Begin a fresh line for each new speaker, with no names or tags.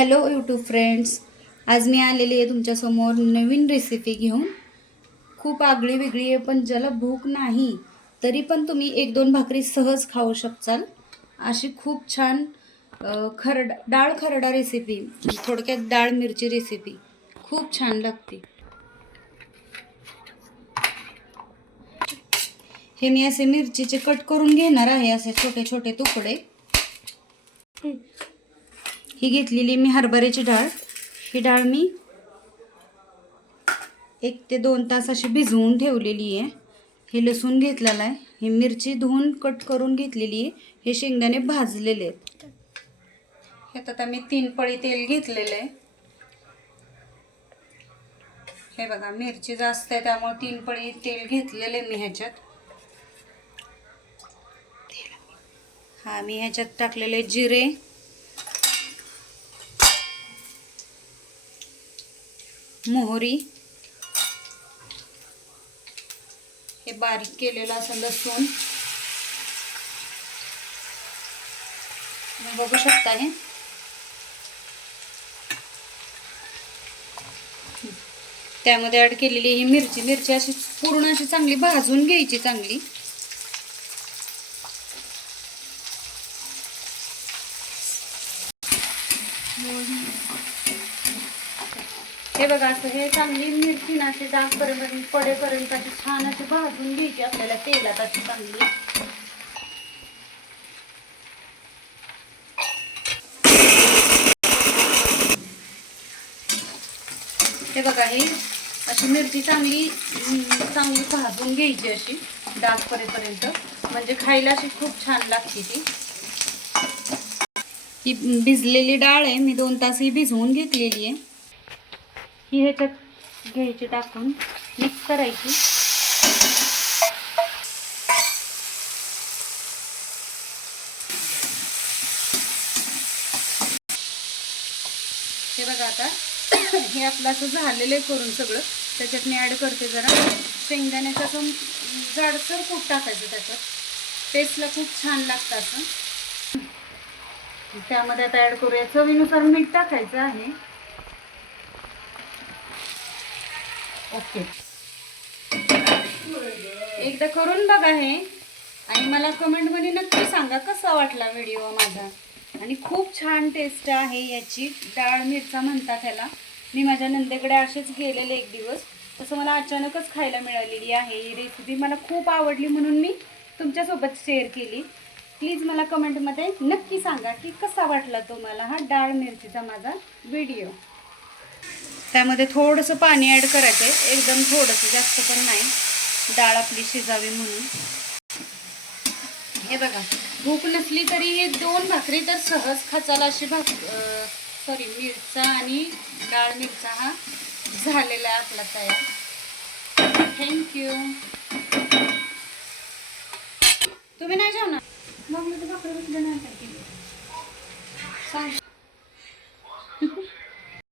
Hello YouTube friends आज मी आलेली आहे तुमच्यासमोर नवीन रेसिपी घेऊन. खूप आगळी वेगळी आहे पण ज्याला भूक नाही तरी पण तुम्ही एक दोन भाकरी सहज खाऊ शकचाल. अशी खूप छान खरडा खरड डाळ खरडा रेसिपी थोडक्यात डाळ मिरची रेसिपी खूप छान लागते. हे मी असे मिरचीचे कट करून घेणार आहे असे छोटे छोटे तुकडे. ही घेतलेली मी हरभऱ्याची डाळ. ही डाळ मी एक ते दोन तास अशी भिजवून ठेवलेली आहे. हे लसूण घेतलेलं आहे. ही मिरची धुवून कट करून घेतलेली आहे. हे शेंगदाणे भाजलेले आहेत. ह्यात आता मी तीन पळी तेल घेतलेलं आहे. हे बघा मिरची जास्त आहे त्यामुळे तीन पळी तेल घेतलेलं आहे मी ह्याच्यात. हा मी ह्याच्यात टाकलेले जिरे. मोहरी. हे बारीक केलेलं असं लसूण. बघू शकता हे. त्यामध्ये ॲड केलेली ही मिरची. मिरची अशी पूर्ण अशी चांगली भाजून घ्यायची चांगली. हे बघा असं हे चांगली मिरची ना अशी डागपर्यंत पडेपर्यंत अशी छान अशी भाजून घ्यायची आपल्याला तेलात अशी चांगली. हे बघा हे अशी मिरची चांगली चांगली भाजून घ्यायची अशी डाग पडेपर्यंत. म्हणजे खायला अशी खूप छान लागते ती. ही भिजलेली डाळ आहे मी दोन तास ही भिजवून घेतलेली आहे. ही ह्याच्यात घ्यायची टाकून मिक्स करायची. हे बघा आता हे आपलं असं झालेलं आहे करून सगळं. त्याच्यात मी ॲड करते जरा. शेंगदाण्याचं असं जाडसर खूप टाकायचं त्याच्यात. टेस्टला खूप छान लागतं असं. त्यामध्ये आता ॲड करूया. चवीनुसार मीठ टाकायचं आहे. ओके. एकदा करून बघा हे. आणि मला कमेंटमध्ये नक्की सांगा कसा वाटला व्हिडिओ माझा. आणि खूप छान टेस्ट आहे याची. डाळ मिरचा म्हणतात ह्याला. मी माझ्या नंदेकडे असेच गेलेले एक दिवस. तसं मला अचानकच खायला मिळालेली आहे ही रेसिपी मला खूप आवडली म्हणून मी तुमच्यासोबत शेअर केली. प्लीज मला कमेंटमध्ये नक्की सांगा की कसा वाटला तुम्हाला हा डाळ मिरचीचा माझा व्हिडिओ त्यामध्ये थोडंसं पाणी ॲड करायचं आहे एकदम थोडंसं जास्त पण नाही. डाळ आपली शिजावी म्हणून. हे बघा भूक नसली तरी हे दोन भाकरी तर सहज खचाला अशी भाक सॉरी मिरचा आणि डाळ मिरचा हा झालेला आहे आपला तयार. थँक्यू तुम्ही नाही जेवणार? मग मी तर भाकरी बसले नाही सांग.